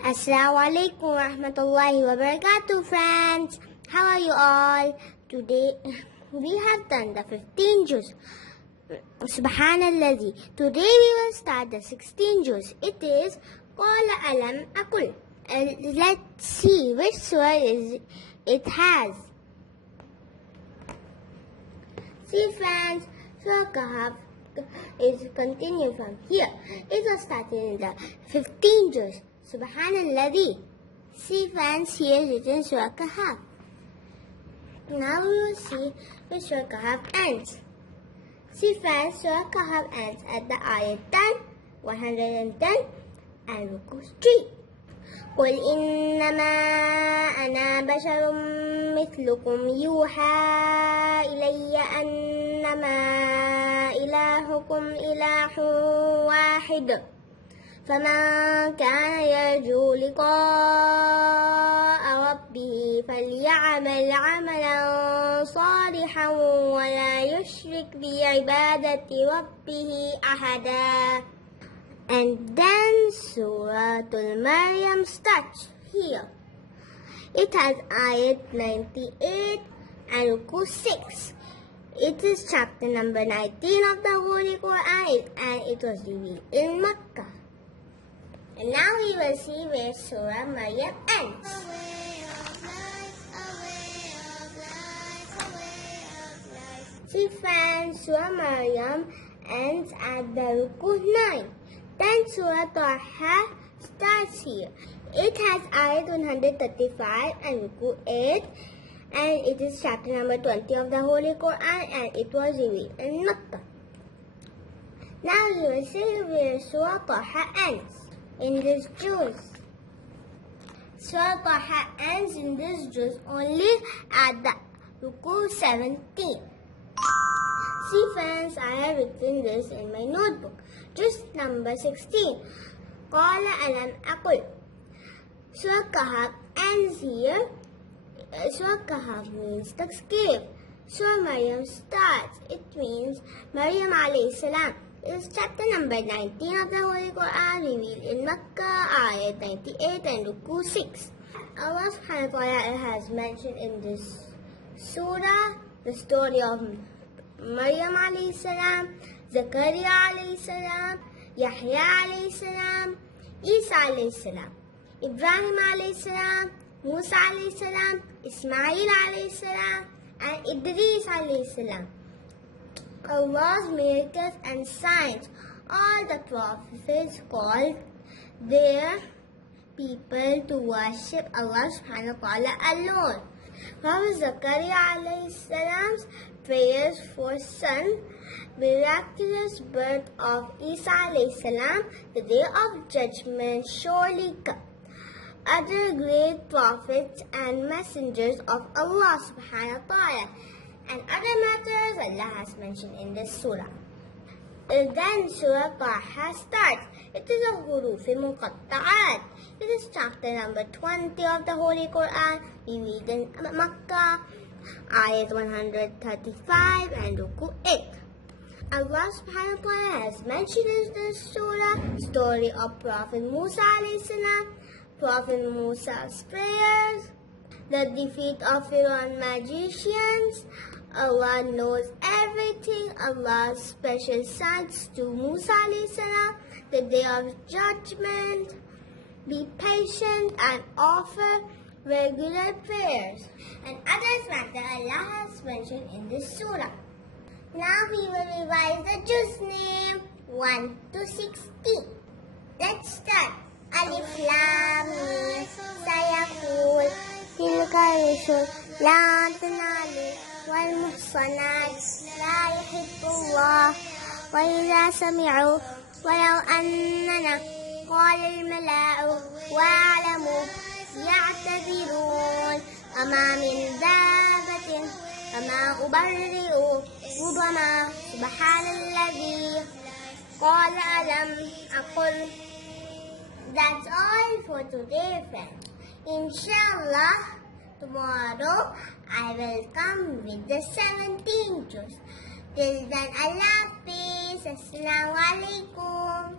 Assalamu alaikum warahmatullahi wabarakatuh, friends. How are you all? Today we have done the 15 juz. Subhanallah. Today we will start the 16 juz. It is Qala Alam akul. Let's see which surah it has. See, friends, Surah Kahf is continued from here. It was started in the 15 juz. Subhanallah. See, friends, here is written Surah Kahf. Now we will see where Surah Kahf ends. See, friends, Surah Kahf ends at the ayat 10, 110 and ruku 3. قل إنما أنا بشر مثلكم يوحى إلي أنما إلهكم إله واحد فمن كان يرجو لقاء ربه فليعمل عملا صالحا ولا يشرك بعبادة ربه أحدا. And then Surah Maryam starts here. It has ayat 98 and ruku 6. It is chapter number 19 of the Holy Quran and it was revealed in Makkah. And now we will see where Surah Maryam ends. See, friends, Surah Maryam ends at the ruku 9. Then Surah Taha starts here. It has ayat 135 and ruku 8 and it is chapter number 20 of the Holy Quran and it was revealed in Makkah. Now we will see where Surah Taha ends in this juz. Surah Taha ends in this juz only at the ruku 17. See, friends, I have written this in my notebook. Juz number 16. Qala Alam akul. Surah Kahf ends here. Surah Kahf means the cave. Surah Maryam starts. It means Maryam alayhi salam. It is chapter number 19 of the Holy Quran revealed in Makkah, ayat 98 and ruku 6. Allah subhanahu wa ta'ala has mentioned in this surah the story of Maryam alayhi salam, Zakaria alayhi salam, Yahya alayhi salam, Isa alayhi salam, Ibrahim alayhi salam, Musa alayhi salam, Ismail alayhi salam, and Idris alayhi salam. Allah's miracles and signs. All the prophets called their people to worship Allah subhanahu wa ta'ala alone. Prophet Zakaria alayhi salam's prayers for son, miraculous birth of Isa alayhi salam, the day of judgment surely come. Other great prophets and messengers of Allah subhanahu wa ta'ala and other matters Allah has mentioned in this surah. Then Surah Taha starts. It is a huruf muqatta'at. It is chapter number 20 of the Holy Quran. We read in Makkah, ayat 135 and ruku 8. Allah subhanahu wa ta'ala has mentioned in this surah story of Prophet Musa alayhi salam, Prophet Musa's prayers, the defeat of Pharaoh magicians. Allah knows everything. Allah's special signs to Musa alayhi salam, the day of judgment. Be patient and offer regular prayers. And others matter Allah has mentioned in this surah. Now we will revise the juz name 1 to 16. Let's start. Alif, laam, meem, sayaqul, tilka rusul, la tanalu, wal muhsanat, la yuhibbullah, wa idha sami'u, walau annana, qala al-mala'u, wa'alamu, ya'tadirun, ama min dabatin, ama ubarri'u, Rubama, Subhanallah, Qala Alam, akul. That's all for today, friends. Inshallah, tomorrow I will come with the 17 juz. Till then, Allah Hafiz. Assalamu alaikum.